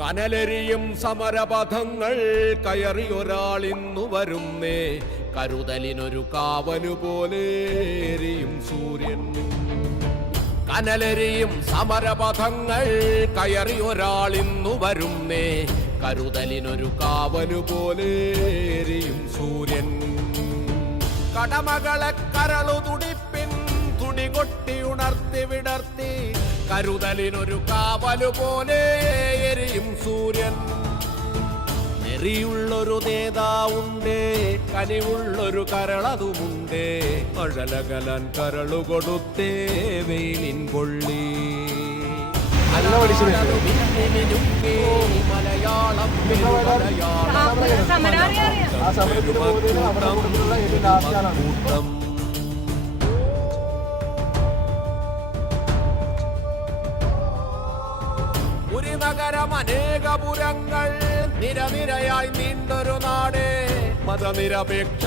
കനലെരിയും സമരപഥങ്ങൾ കയറിയൊരാളിന്നു വരുന്നേ, കരുതലിനൊരു കാവനുപോലെ എരിയും സൂര്യൻ. കനലെരിയും സമരപഥങ്ങൾ കയറിയൊരാളിന്നു വരുന്നേ, കരുതലിനൊരു കാവനുപോലെ എരിയും സൂര്യൻ. കടമകളെ കരളു തുടിപ്പിൻ തുടികൊട്ടി ഉണർത്തി വിടർത്തി, കരുതലിനൊരു കാവലുപോലെ എരിയും സൂര്യൻ. നെറിയുള്ളൊരു നേതാവുണ്ടേ, കനിവുള്ളൊരു കരളതുമുണ്ടേ, അഴലകലാൻ കരളു കൊടുത്തേ വെയിലിൻ കൊള്ളി. മലയാളം കൂട്ടം. ഒരു നഗരം അനേകപുരങ്ങൾ നിരനിരയായി നീണ്ടൊരു നാട്, മതനിരപേക്ഷ